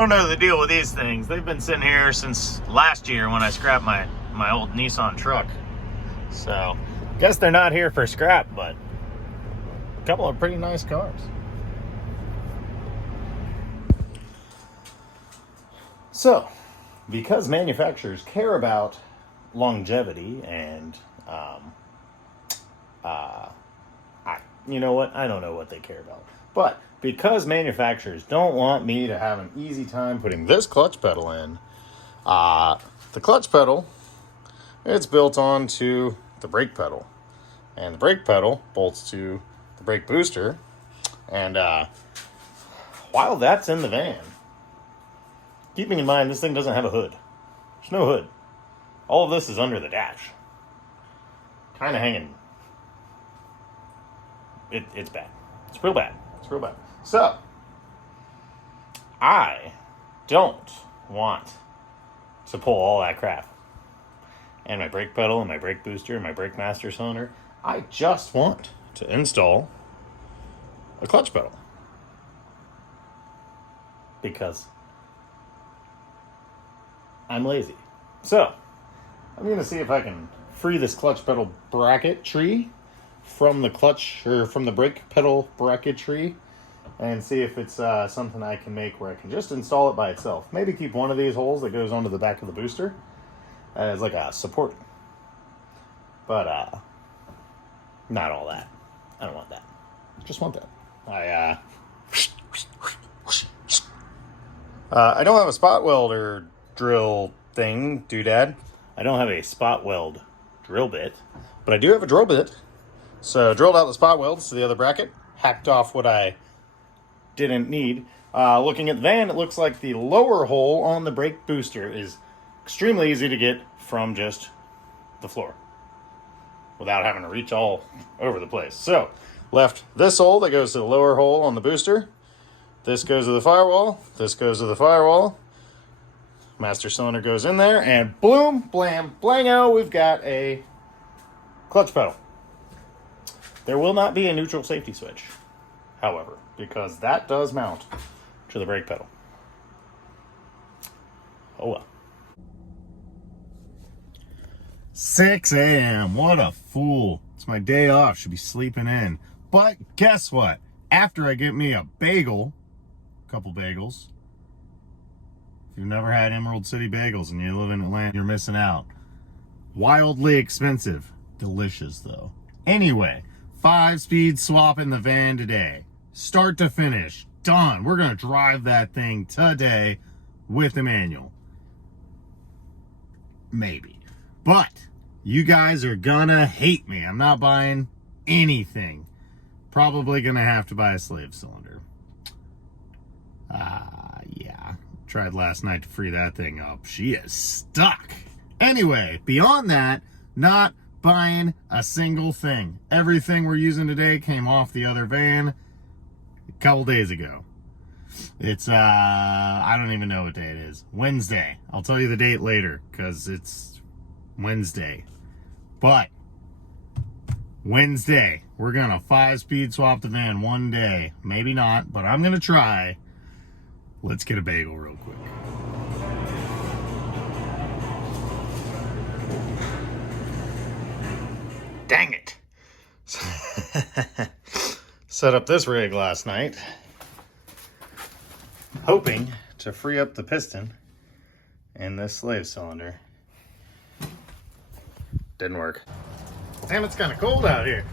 don't know the deal with these things. They've been sitting here since last year when I scrapped my old Nissan truck. So, guess they're not here for scrap, but a couple of pretty nice cars. So, because manufacturers care about longevity and, you know what? I don't know what they care about. But because manufacturers don't want me to have an easy time putting this clutch pedal in, the clutch pedal, it's built onto the brake pedal. And the brake pedal bolts to the brake booster. And while that's in the van, keeping in mind this thing doesn't have a hood. There's no hood. All of this is under the dash. Kind of hanging. It's bad. It's real bad. It's real bad. So, I don't want to pull all that crap. And my brake pedal and my brake booster and my brake master cylinder. I just want to install a clutch pedal. Because I'm lazy. So, I'm going to see if I can free this clutch pedal bracketry from the clutch, or from the brake pedal bracketry, and see if it's something I can make where I can just install it by itself. Maybe keep one of these holes that goes onto the back of the booster as like a support. But, not all that. I don't want that. Just want that. I don't have a spot welder drill thing, doodad. I don't have a spot weld drill bit, but I do have a drill bit. So drilled out the spot welds to the other bracket, hacked off what I didn't need. Looking at the van, it looks like the lower hole on the brake booster is extremely easy to get from just the floor without having to reach all over the place. So left this hole that goes to the lower hole on the booster. This goes to the firewall. This goes to the firewall. Master cylinder goes in there, and bloom, blam, blango, we've got a clutch pedal. There will not be a neutral safety switch, however, because that does mount to the brake pedal. Oh well. 6 a.m. What a fool. It's my day off. Should be sleeping in. But guess what? After I get me a bagel, a couple bagels. If you've never had Emerald City bagels and you live in Atlanta, you're missing out. Wildly expensive. Delicious, though. Anyway, 5-speed swap in the van today. Start to finish. Done. We're going to drive that thing today with the manual. Maybe. But you guys are gonna hate me. I'm not buying anything. Probably gonna have to buy a slave cylinder. Yeah. Tried last night to free that thing up. She is stuck. Anyway, beyond that, not buying a single thing. Everything we're using today came off the other van a couple days ago. It's, I don't even know what day it is. Wednesday. I'll tell you the date later, because it's Wednesday. But, Wednesday, we're going to 5-speed swap the van one day. Maybe not, but I'm going to try. Let's get a bagel real quick. Dang it. Set up this rig last night, hoping to free up the piston in this slave cylinder. Didn't work. Damn, it's kind of cold out here.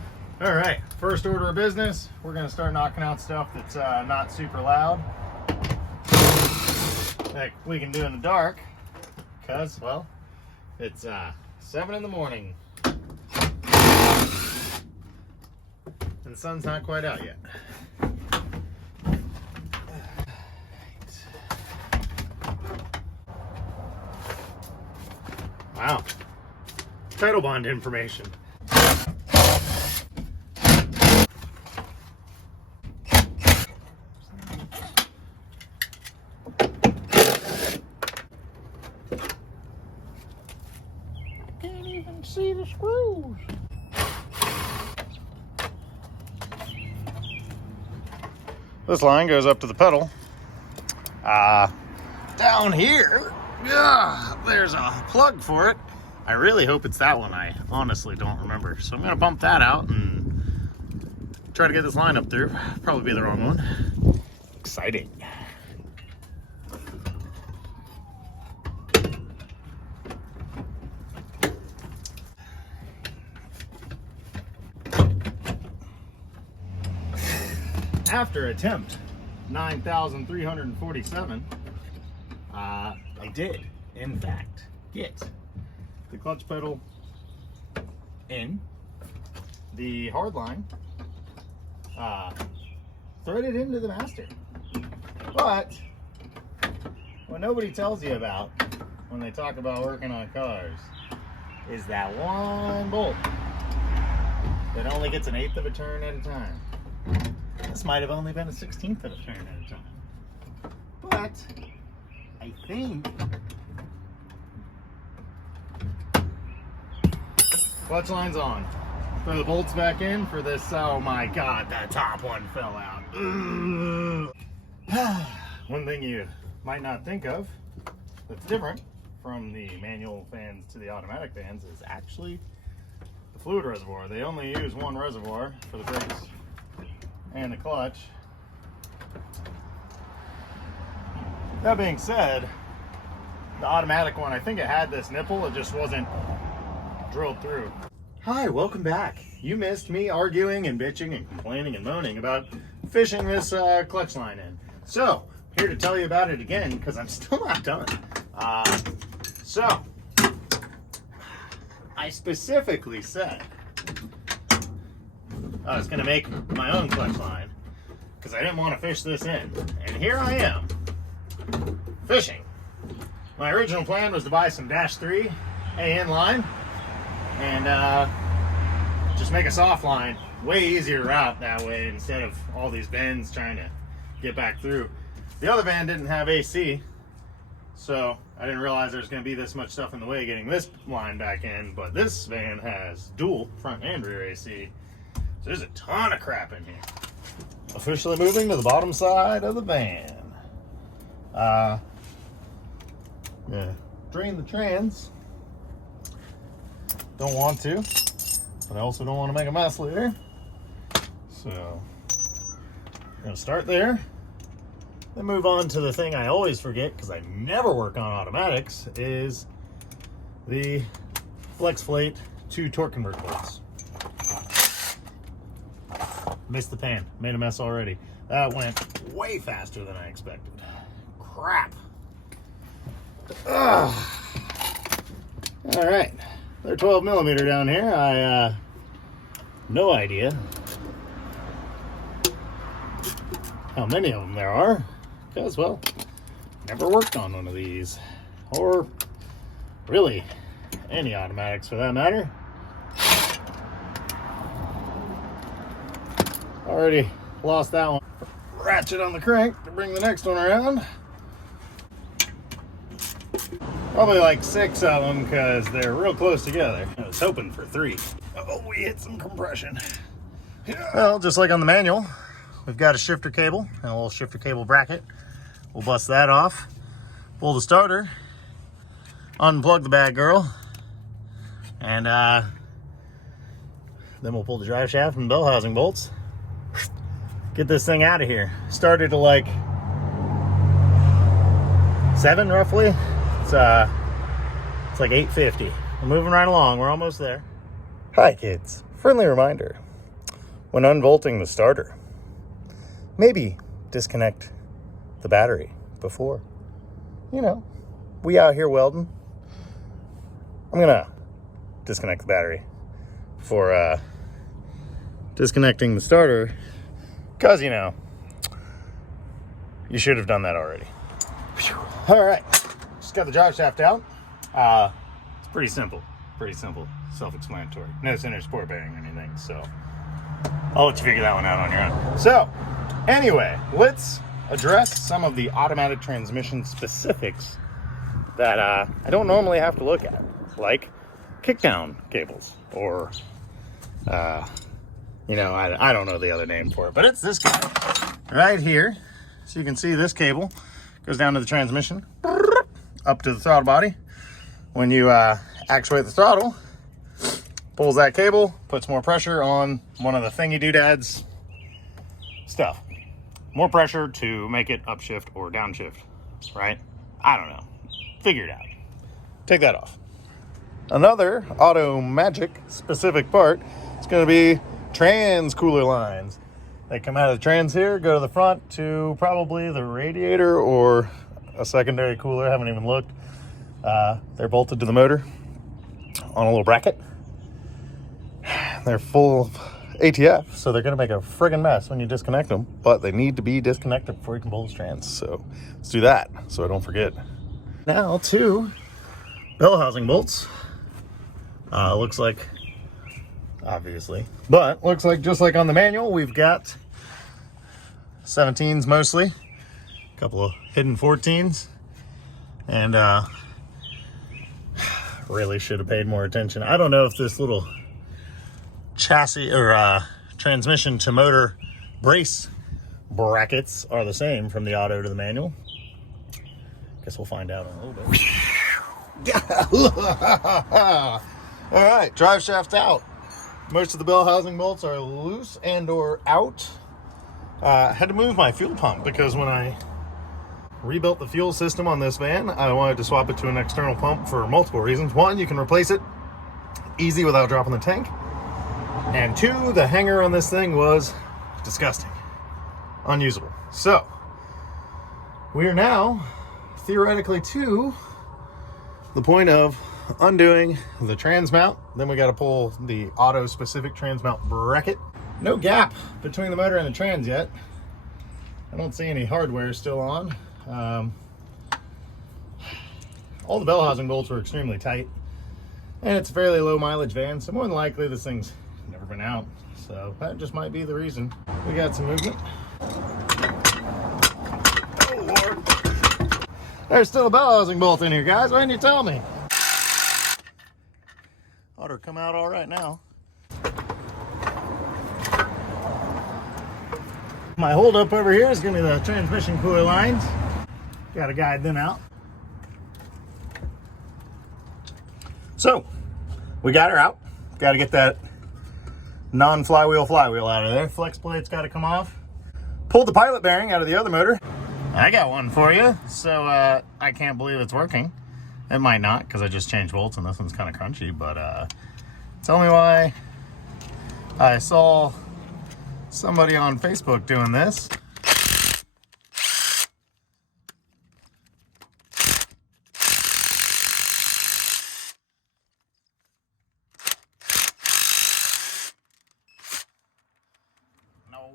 All right, first order of business, we're gonna start knocking out stuff that's not super loud, that we can do in the dark, because, well, it's 7 in the morning. And the sun's not quite out yet. Wow. Title bond information. Can't even see the screws. This line goes up to the pedal. down here, there's a plug for it. I really hope it's that one. I honestly don't remember. So I'm gonna bump that out and try to get this line up through. Probably be the wrong one. Exciting. After attempt 9,347, I did, in fact, get the clutch pedal in, the hard line threaded into the master. But what nobody tells you about when they talk about working on cars is that one bolt that only gets an 1/8 of a turn at a time. This might have only been a 1/16 of a turn at a time. But I think clutch line's on. Throw the bolts back in for this. Oh my God, that top one fell out. One thing you might not think of that's different from the manual fans to the automatic fans is actually the fluid reservoir. They only use one reservoir for the brakes and the clutch. That being said, the automatic one, I think it had this nipple, it just wasn't drilled through. Hi, welcome back. You missed me arguing and bitching and complaining and moaning about fishing this clutch line in. So, here to tell you about it again, because I'm still not done. So, I specifically said I was going to make my own clutch line because I didn't want to fish this in. And here I am, fishing. My original plan was to buy some -3 AN line and just make a soft line. Way easier route that way instead of all these bends trying to get back through. The other van didn't have AC, so I didn't realize there was going to be this much stuff in the way getting this line back in, but this van has dual front and rear AC. So there's a ton of crap in here. Officially moving to the bottom side of the van. Yeah, drain the trans. Don't want to, but I also don't want to make a mess later. So we're gonna start there, then move on to the thing I always forget because I never work on automatics, is the FlexFlate 2 torque converter bolts. Missed the pan, made a mess already. That went way faster than I expected. Crap. Ugh. All right, they're 12mm down here. I no idea how many of them there are, because, well, never worked on one of these, or really any automatics for that matter. Already lost that one. Ratchet on the crank to bring the next one around. Probably like 6 of them because they're real close together. I was hoping for 3. Oh, we hit some compression. Well, just like on the manual, we've got a shifter cable and a little shifter cable bracket. We'll bust that off, pull the starter, unplug the bad girl, and then we'll pull the drive shaft and bell housing bolts. Get this thing out of here. Started to like 7 roughly. It's like 8:50. We're moving right along. We're almost there. Hi kids. Friendly reminder. When unbolting the starter, maybe disconnect the battery before. You know, we out here welding. I'm gonna disconnect the battery before disconnecting the starter, because, you know, you should have done that already. All right, just got the drive shaft out. It's pretty simple, self-explanatory. No center support bearing or anything, so I'll let you figure that one out on your own. So anyway, let's address some of the automatic transmission specifics that I don't normally have to look at, like kickdown cables, or you know, I don't know the other name for it, but it's this guy right here. So you can see this cable goes down to the transmission. up to the throttle body. When you actuate the throttle, pulls that cable, puts more pressure on one of the thingy doodads stuff. More pressure to make it upshift or downshift, right? I don't know. Figure it out. Take that off. Another Auto Magic specific part is going to be trans cooler lines. They come out of the trans here, go to the front to probably the radiator or a secondary cooler. I haven't even looked. They're bolted to the motor on a little bracket. They're full of ATF, so they're going to make a friggin' mess when you disconnect them, but they need to be disconnected before you can pull the strands. So let's do that so I don't forget. Now to bell housing bolts. Looks like, obviously, but looks like just like on the manual, we've got 17s mostly, a couple of hidden 14s, and really should have paid more attention. I don't know if this little chassis or transmission to motor brace brackets are the same from the auto to the manual. Guess we'll find out in a little bit. All right, drive shaft out. Most of the bell housing bolts are loose and or out. Had to move my fuel pump because when I rebuilt the fuel system on this van, I wanted to swap it to an external pump for multiple reasons. One, you can replace it easy without dropping the tank. And two, the hanger on this thing was disgusting, unusable. So we are now theoretically to the point of undoing the trans mount. Then we got to pull the auto specific trans mount bracket. No gap between the motor and the trans yet. I don't see any hardware still on. All the bell housing bolts were extremely tight, and it's a fairly low mileage van, so more than likely this thing's never been out, so that just might be the reason. We got some movement. Oh Lord, there's still a bell housing bolt in here, guys. Why didn't you tell me? Ought to come out all right now. My holdup over here is going to be the transmission cooler lines. Got to guide them out. So we got her out. Got to get that non-flywheel flywheel out of there. Flex plate's got to come off. Pulled the pilot bearing out of the other motor. I got one for you. So I can't believe it's working. It might not because I just changed bolts and this one's kind of crunchy, but tell me why I saw somebody on Facebook doing this. No.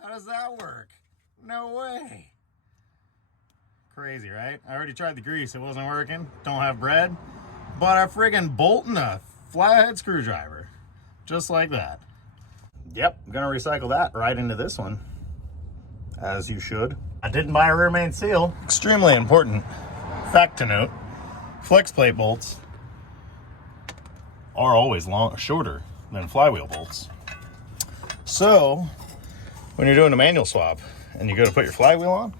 How does that work? No way. Crazy, right? I already tried the grease. It wasn't working. Don't have bread. But a friggin' bolt and a flathead screwdriver. Just like that. Yep, I'm gonna recycle that right into this one. As you should. I didn't buy a rear main seal. Extremely important fact to note. Flex plate bolts are always shorter than flywheel bolts. So, when you're doing a manual swap and you go to put your flywheel on,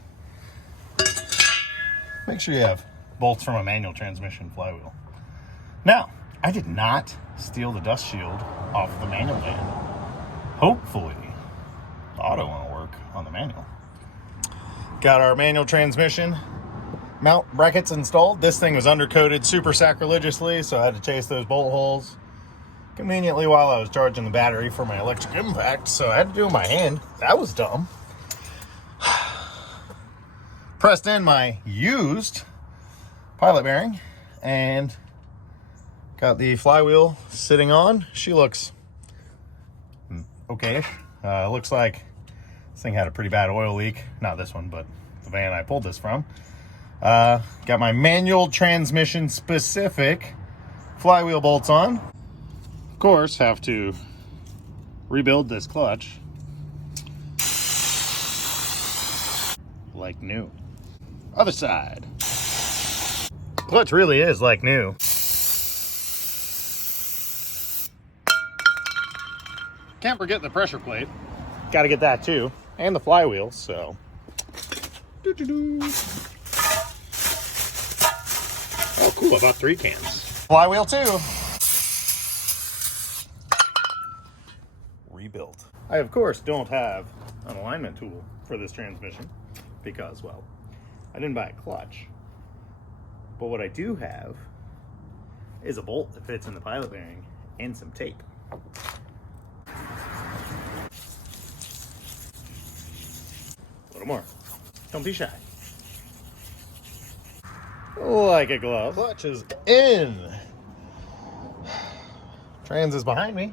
make sure you have bolts from a manual transmission flywheel. Now, I did not steal the dust shield off the manual van. Hopefully, the auto won't work on the manual. Got our manual transmission mount brackets installed. This thing was undercoated super sacrilegiously, so I had to chase those bolt holes conveniently while I was charging the battery for my electric impact, so I had to do it by hand. That was dumb. Pressed in my used pilot bearing and got the flywheel sitting on. She looks okay. Looks like this thing had a pretty bad oil leak. Not this one, but the van I pulled this from. Got my manual transmission specific flywheel bolts on. Of course, have to rebuild this clutch like new. Other side. Clutch really is like new. Can't forget the pressure plate. Got to get that too. And the flywheel, so. Oh, cool. I bought 3 cans. Flywheel too. Rebuilt. I, of course, don't have an alignment tool for this transmission because, well, I didn't buy a clutch. But what I do have is a bolt that fits in the pilot bearing and some tape. A little more. Don't be shy. Like a glove. Clutch is in. Trans is behind me.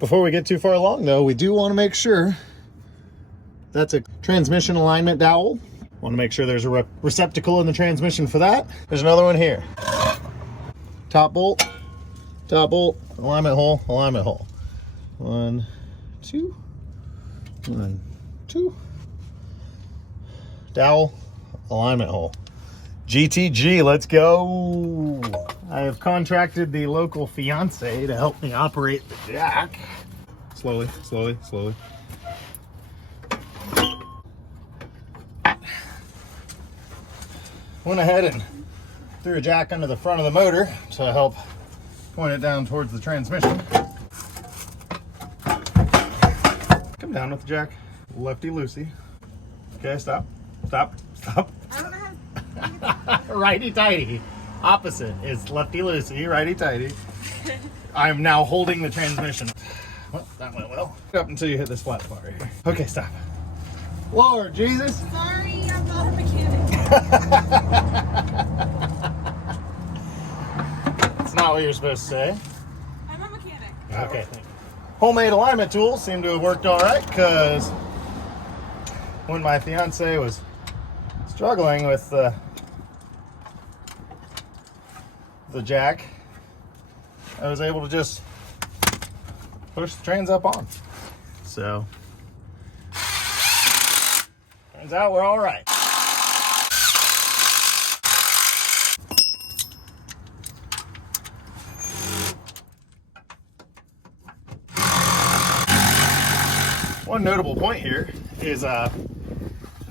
Before we get too far along, though, we do want to make sure that's a transmission alignment dowel. Want to make sure there's a receptacle in the transmission for that. There's another one here. Top bolt, alignment hole, alignment hole. 1, 2, 1, 2. Dowel, alignment hole. GTG, let's go. I have contracted the local fiance to help me operate the jack. Slowly, slowly, slowly. Went ahead and threw a jack under the front of the motor to help point it down towards the transmission. Come down with the jack. Lefty loosey. Okay, stop. Stop. Stop. I don't know how. Righty tighty. Opposite is lefty loosey, righty tighty. I am now holding the transmission. Well, that went well. Up until you hit this flat spot right here. Okay, stop. Lord Jesus. Sorry, I'm not a mechanic. That's not what you're supposed to say. I'm a mechanic. Okay, thank you. Homemade alignment tools seem to have worked all right, because when my fiance was struggling with the jack, I was able to just push the trans up on. So, turns out we're all right. One notable point here is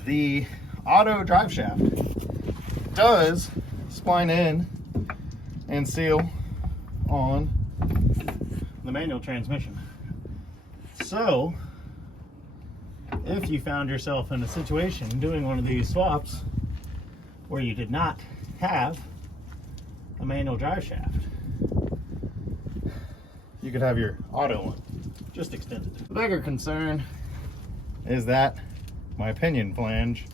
the auto drive shaft does spline in and seal on the manual transmission. So if you found yourself in a situation doing one of these swaps where you did not have a manual drive shaft, you could have your auto one just extended. The bigger concern is that my pinion flange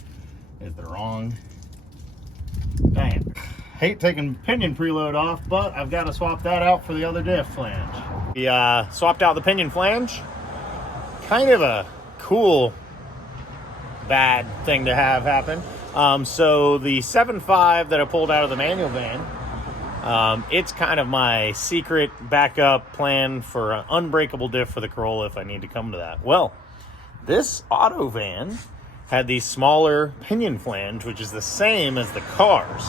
is the wrong diameter. Hate taking pinion preload off, but I've got to swap that out for the other diff flange. We swapped out the pinion flange. Kind of a cool bad thing to have happen. So the 7.5 that I pulled out of the manual van, it's kind of my secret backup plan for an unbreakable diff for the Corolla if I need to come to that. Well, this auto van had the smaller pinion flange, which is the same as the cars.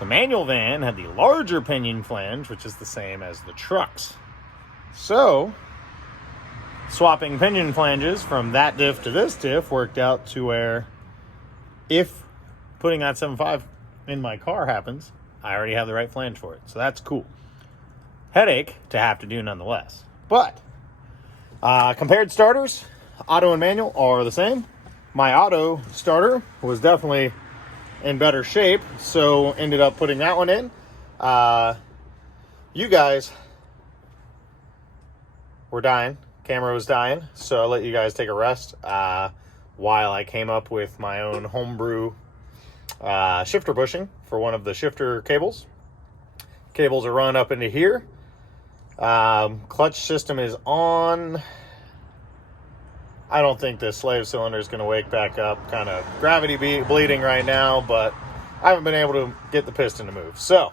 The manual van had the larger pinion flange, which is the same as the trucks. So, swapping pinion flanges from that diff to this diff worked out to where if putting that 7.5 in my car happens, I already have the right flange for it. So that's cool. Headache to have to do nonetheless. But, compared starters, auto and manual are the same. My auto starter was definitely in better shape, so ended up putting that one in. You guys were dying. Camera was dying, so I let you guys take a rest while I came up with my own homebrew shifter bushing for one of the shifter cables. Cables are run up into here. Clutch system is on. I don't think the slave cylinder is going to wake back up. Kind of gravity bleeding right now, but I haven't been able to get the piston to move. So,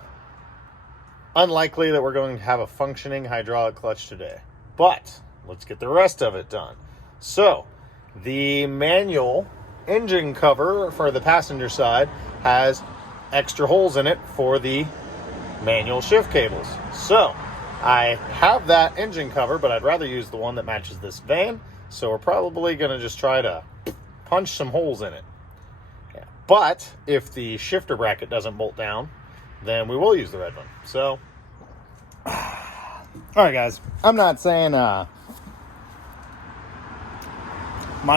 unlikely that we're going to have a functioning hydraulic clutch today. But, let's get the rest of it done. So, the manual engine cover for the passenger side has extra holes in it for the manual shift cables. So, I have that engine cover, but I'd rather use the one that matches this van. So we're probably going to just try to punch some holes in it. Yeah. But if the shifter bracket doesn't bolt down, then we will use the red one. So, all right, guys. I'm not saying my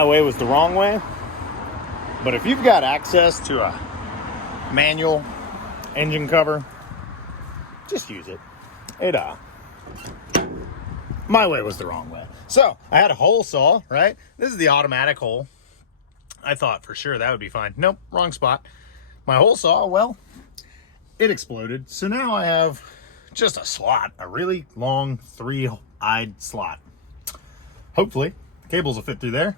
way was the wrong way, but if you've got access to a manual engine cover, just use it. My way was the wrong way. So I had a hole saw, right? This is the automatic hole. I thought for sure that would be fine. Nope, wrong spot. My hole saw, well, it exploded. So now I have just a slot, a really long 3-eyed slot. Hopefully cables will fit through there.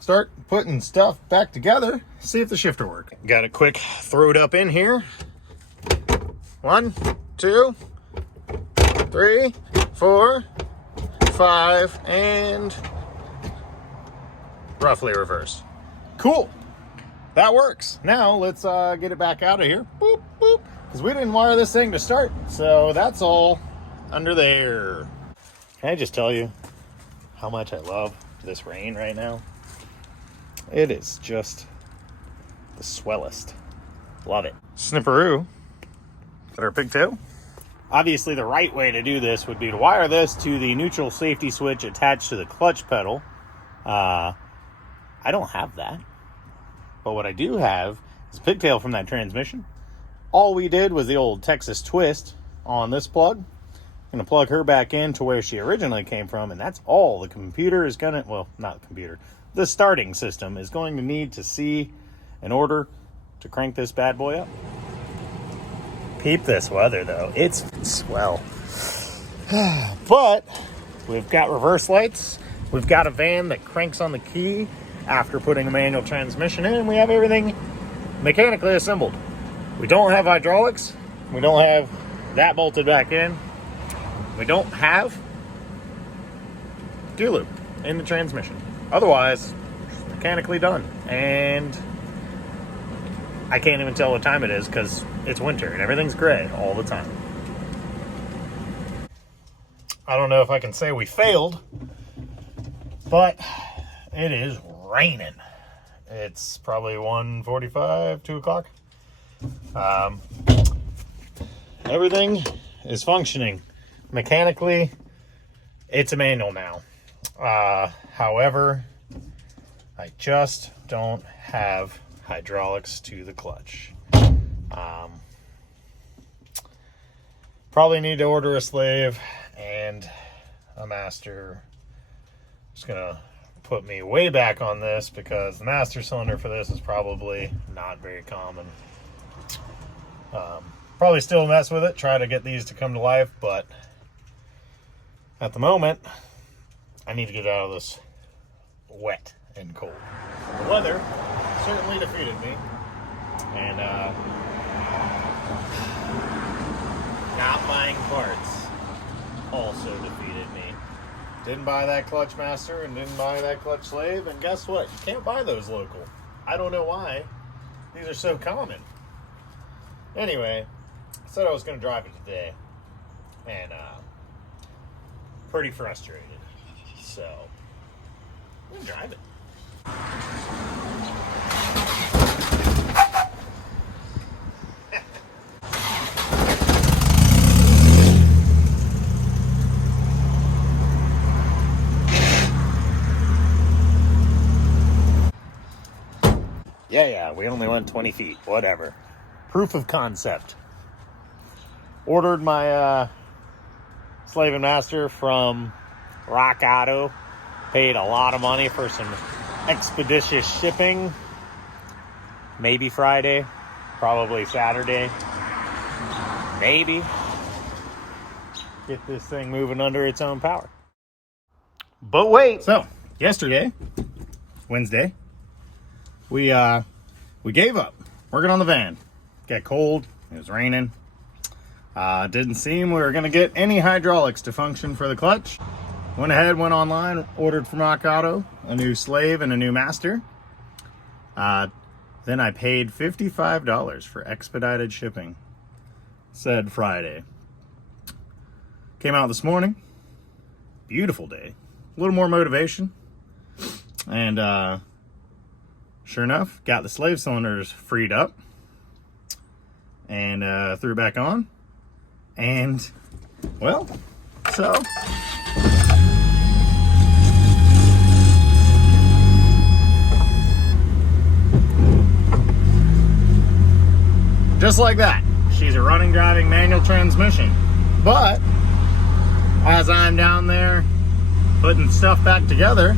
Start putting stuff back together, see if the shifter works. Got a quick throw it up in here. 1, 2, 3, 4, 5, and roughly reverse. Cool. That works. Now let's get it back out of here. Boop, boop. Because we didn't wire this thing to start. So that's all under there. Can I just tell you how much I love this rain right now? It is just the swellest. Love it. Snipperoo. Got our pigtail. Obviously, the right way to do this would be to wire this to the neutral safety switch attached to the clutch pedal. I don't have that. But what I do have is a pigtail from that transmission. All we did was the old Texas twist on this plug. I'm going to plug her back in to where she originally came from, and that's all the computer is going to, well, not the computer, the starting system is going to need to see in order to crank this bad boy up. Peep this weather, though. It's swell. But we've got reverse lights. We've got a van that cranks on the key after putting a manual transmission in. We have everything mechanically assembled. We don't have hydraulics. We don't have that bolted back in. We don't have gear loop in the transmission. Otherwise, mechanically done. And I can't even tell what time it is because it's winter and everything's gray all the time. I don't know if I can say we failed, but it is raining. It's probably 1:45, 2 o'clock. Everything is functioning. Mechanically, it's a manual now. However, I just don't have hydraulics to the clutch. Probably need to order a slave and a master. Just gonna put me way back on this because the master cylinder for this is probably not very common. Probably still mess with it, try to get these to come to life, but at the moment, I need to get out of this wet and cold. The weather certainly defeated me, and not buying parts also defeated me. Didn't buy that clutch master and didn't buy that clutch slave, and guess what? You can't buy those local. I don't know why. These are so common. Anyway, I said I was going to drive it today, and pretty frustrated. So, I'm going to drive it. Yeah, we only went 20 feet, whatever. Proof of concept. Ordered my slave and master from Rock Auto. Paid a lot of money for some expeditious shipping. Maybe Friday, probably Saturday. Maybe get this thing moving under its own power. But wait. So, yesterday, Wednesday, we gave up working on the van. Got cold. It was raining. Didn't seem we were going to get any hydraulics to function for the clutch. Went ahead, went online, ordered from Rock Auto a new slave and a new master. Then I paid $55 for expedited shipping. Said Friday. Came out this morning. Beautiful day. A little more motivation. And sure enough, got the slave cylinders freed up. And threw it back on. And, well, so... just like that. She's a running, driving manual transmission. But as I'm down there putting stuff back together,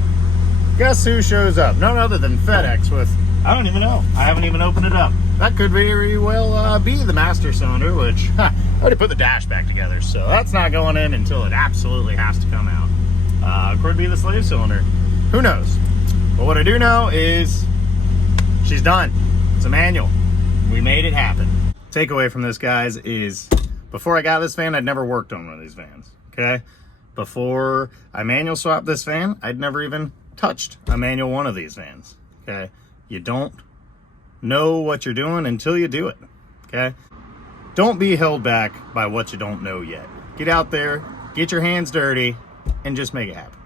guess who shows up? None other than FedEx with, I don't even know. I haven't even opened it up. That could very well be the master cylinder, which I already put the dash back together. So that's not going in until it absolutely has to come out. Could be the slave cylinder. Who knows? But what I do know is she's done. It's a manual. We made it happen. Takeaway from this, guys, is before I got this van, I'd never worked on one of these vans, okay? Before I manual swapped this van, I'd never even touched a manual one of these vans, okay? You don't know what you're doing until you do it, okay? Don't be held back by what you don't know yet. Get out there, get your hands dirty, and just make it happen.